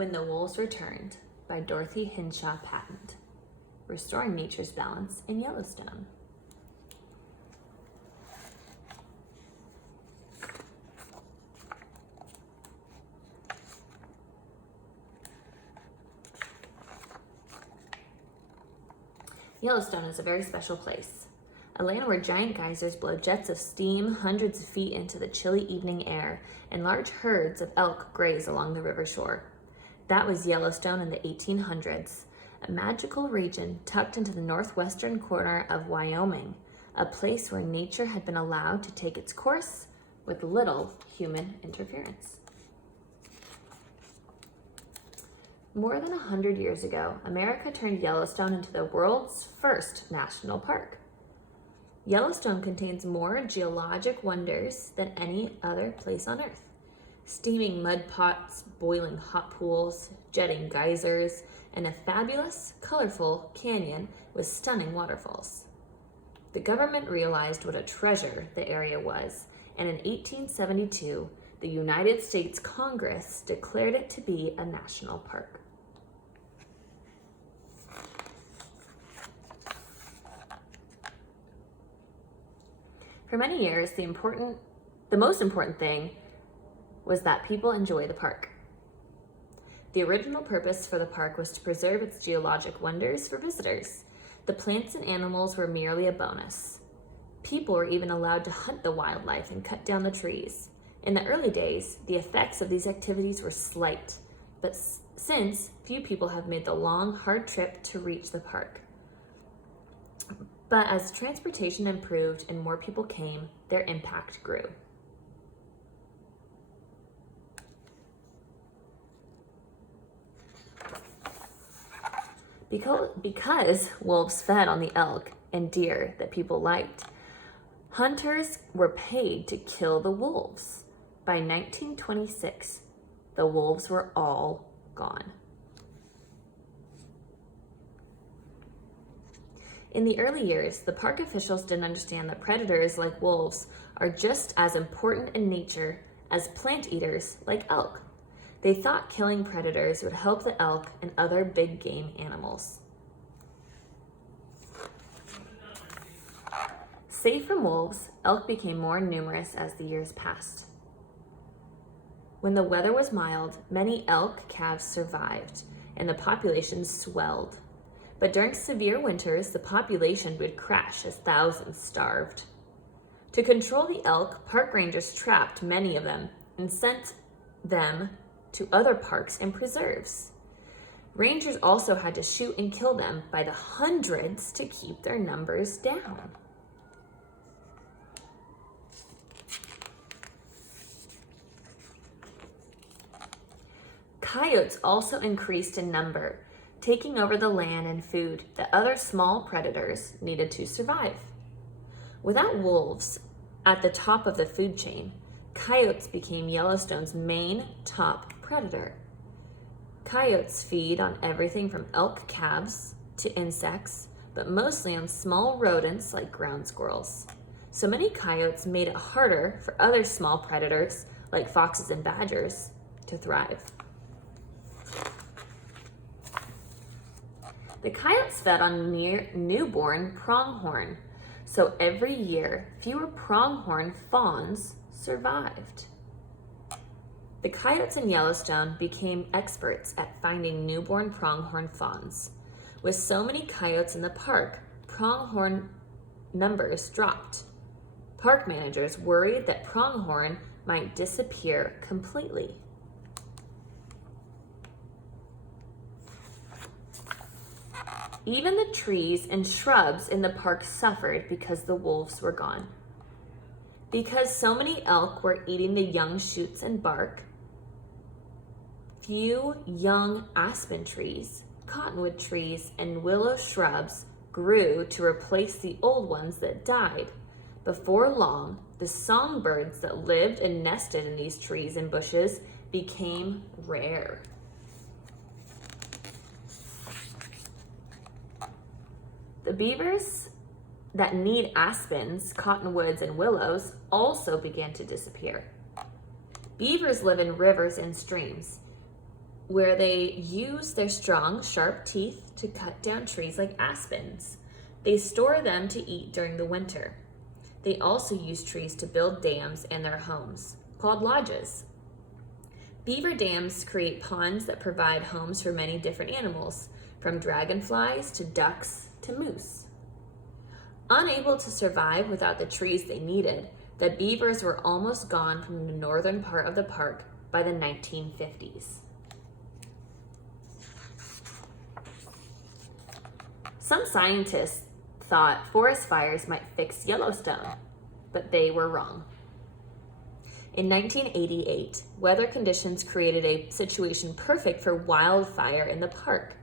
When the Wolves Returned by Dorothy Hinshaw Patent, Restoring Nature's Balance in Yellowstone. Yellowstone is a very special place, a land where giant geysers blow jets of steam hundreds of feet into the chilly evening air, and large herds of elk graze along the river shore. That was Yellowstone in the 1800s, a magical region tucked into the northwestern corner of Wyoming, a place where nature had been allowed to take its course with little human interference. More than 100 years ago, America turned Yellowstone into the world's first national park. Yellowstone contains more geologic wonders than any other place on Earth. Steaming mud pots, boiling hot pools, jetting geysers, and a fabulous, colorful canyon with stunning waterfalls. The government realized what a treasure the area was, and in 1872, the United States Congress declared it to be a national park. For many years, the most important thing was that people enjoy the park. The original purpose for the park was to preserve its geologic wonders for visitors. The plants and animals were merely a bonus. People were even allowed to hunt the wildlife and cut down the trees. In the early days, the effects of these activities were slight, but since few people have made the long, hard trip to reach the park. But as transportation improved and more people came, their impact grew. Because wolves fed on the elk and deer that people liked, hunters were paid to kill the wolves. By 1926, the wolves were all gone. In the early years, the park officials didn't understand that predators like wolves are just as important in nature as plant eaters like elk. They thought killing predators would help the elk and other big game animals. Safe from wolves, elk became more numerous as the years passed. When the weather was mild, many elk calves survived, and the population swelled. But during severe winters, the population would crash as thousands starved. To control the elk, park rangers trapped many of them and sent them to other parks and preserves. Rangers also had to shoot and kill them by the hundreds to keep their numbers down. Coyotes also increased in number, taking over the land and food that other small predators needed to survive. Without wolves at the top of the food chain, coyotes became Yellowstone's main top predator. Coyotes feed on everything from elk calves to insects, but mostly on small rodents like ground squirrels. So many coyotes made it harder for other small predators like foxes and badgers to thrive. The coyotes fed on newborn pronghorn, so every year fewer pronghorn fawns survived. The coyotes in Yellowstone became experts at finding newborn pronghorn fawns. With so many coyotes in the park, pronghorn numbers dropped. Park managers worried that pronghorn might disappear completely. Even the trees and shrubs in the park suffered because the wolves were gone. Because so many elk were eating the young shoots and bark, few young aspen trees, cottonwood trees, and willow shrubs grew to replace the old ones that died. Before long, the songbirds that lived and nested in these trees and bushes became rare. The beavers that need aspens, cottonwoods, and willows also began to disappear. Beavers live in rivers and streams. where they use their strong, sharp teeth to cut down trees like aspens. They store them to eat during the winter. They also use trees to build dams in their homes, called lodges. Beaver dams create ponds that provide homes for many different animals, from dragonflies to ducks to moose. Unable to survive without the trees they needed, the beavers were almost gone from the northern part of the park by the 1950s. Some scientists thought forest fires might fix Yellowstone, but they were wrong. In 1988, weather conditions created a situation perfect for wildfire in the park.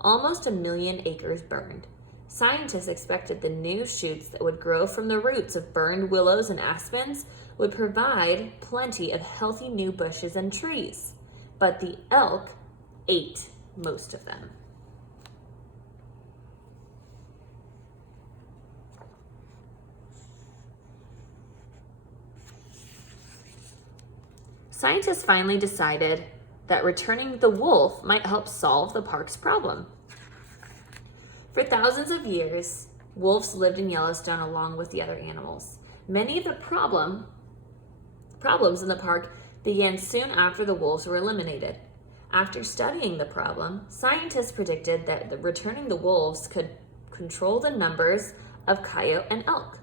Almost 1 million acres burned. Scientists expected the new shoots that would grow from the roots of burned willows and aspens would provide plenty of healthy new bushes and trees, but the elk ate most of them. Scientists finally decided that returning the wolf might help solve the park's problem. For thousands of years, wolves lived in Yellowstone along with the other animals. Many of the problems in the park began soon after the wolves were eliminated. After studying the problem, scientists predicted that returning the wolves could control the numbers of coyote and elk.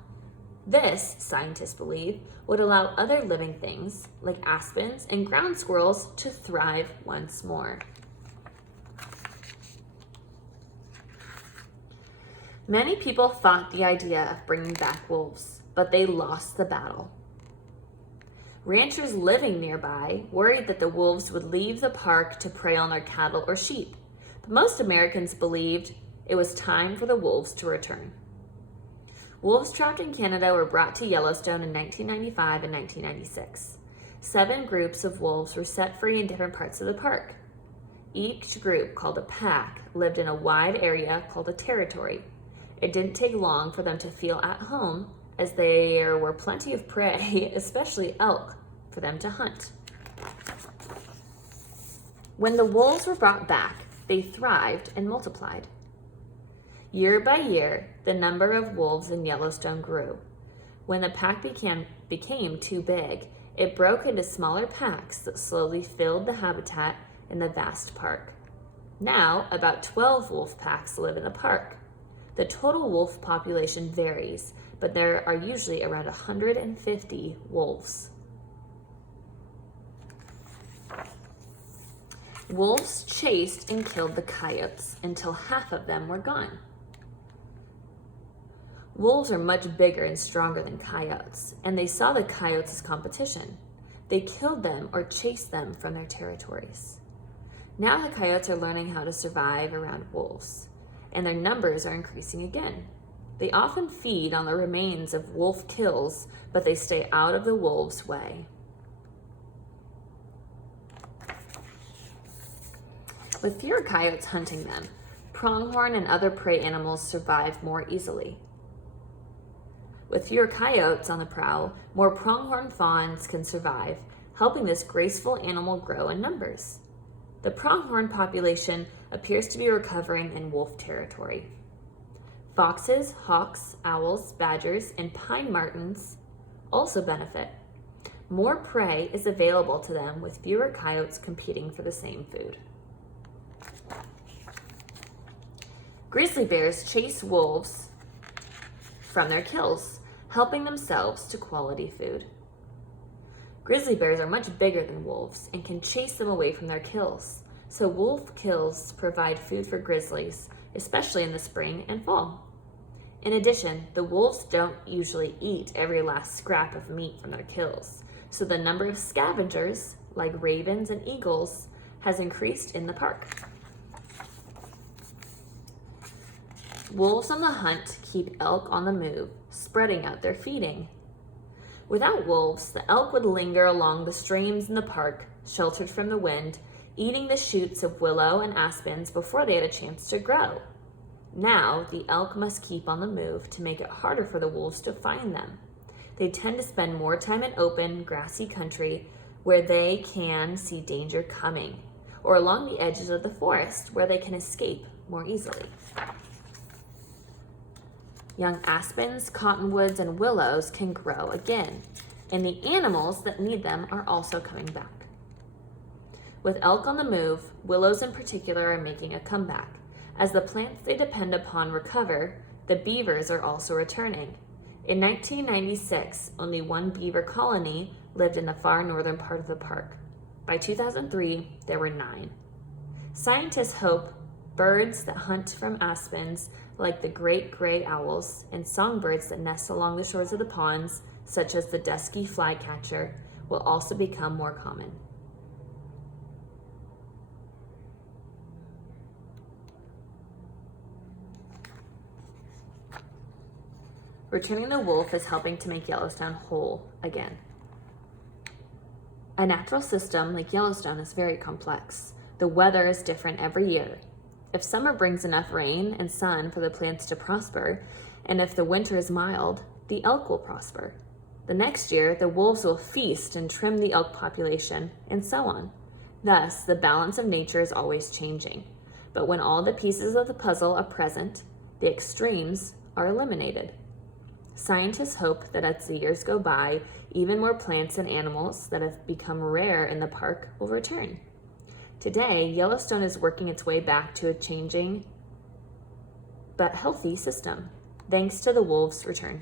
This, scientists believe, would allow other living things, like aspens and ground squirrels, to thrive once more. Many people fought the idea of bringing back wolves, but they lost the battle. Ranchers living nearby worried that the wolves would leave the park to prey on their cattle or sheep, but most Americans believed it was time for the wolves to return. Wolves trapped in Canada were brought to Yellowstone in 1995 and 1996. 7 groups of wolves were set free in different parts of the park. Each group, called a pack, lived in a wide area called a territory. It didn't take long for them to feel at home, as there were plenty of prey, especially elk, for them to hunt. When the wolves were brought back, they thrived and multiplied. Year by year, the number of wolves in Yellowstone grew. When the pack became too big, it broke into smaller packs that slowly filled the habitat in the vast park. Now, about 12 wolf packs live in the park. The total wolf population varies, but there are usually around 150 wolves. Wolves chased and killed the coyotes until half of them were gone. Wolves are much bigger and stronger than coyotes, and they saw the coyotes as competition. They killed them or chased them from their territories. Now the coyotes are learning how to survive around wolves, and their numbers are increasing again. They often feed on the remains of wolf kills, but they stay out of the wolves' way. With fewer coyotes hunting them, pronghorn and other prey animals survive more easily. With fewer coyotes on the prowl, more pronghorn fawns can survive, helping this graceful animal grow in numbers. The pronghorn population appears to be recovering in wolf territory. Foxes, hawks, owls, badgers, and pine martens also benefit. More prey is available to them with fewer coyotes competing for the same food. Grizzly bears chase wolves from their kills, helping themselves to quality food. Grizzly bears are much bigger than wolves and can chase them away from their kills, so wolf kills provide food for grizzlies, especially in the spring and fall. In addition, the wolves don't usually eat every last scrap of meat from their kills, so the number of scavengers, like ravens and eagles, has increased in the park. Wolves on the hunt keep elk on the move, spreading out their feeding. Without wolves, the elk would linger along the streams in the park, sheltered from the wind, eating the shoots of willow and aspens before they had a chance to grow. Now, the elk must keep on the move to make it harder for the wolves to find them. They tend to spend more time in open, grassy country where they can see danger coming. or along the edges of the forest where they can escape more easily. Young aspens, cottonwoods, and willows can grow again, and the animals that need them are also coming back. With elk on the move, willows in particular are making a comeback. As the plants they depend upon recover, the beavers are also returning. In 1996, only one beaver colony lived in the far northern part of the park. By 2003, there were 9. Scientists hope birds that hunt from aspens, like the great gray owls, and songbirds that nest along the shores of the ponds, such as the dusky flycatcher, will also become more common. Returning the wolf is helping to make Yellowstone whole again. A natural system like Yellowstone is very complex. The weather is different every year. If summer brings enough rain and sun for the plants to prosper, and if the winter is mild, the elk will prosper. The next year, the wolves will feast and trim the elk population, and so on. Thus, the balance of nature is always changing. But when all the pieces of the puzzle are present, the extremes are eliminated. Scientists hope that as the years go by, even more plants and animals that have become rare in the park will return. Today, Yellowstone is working its way back to a changing but healthy system, thanks to the wolves' return.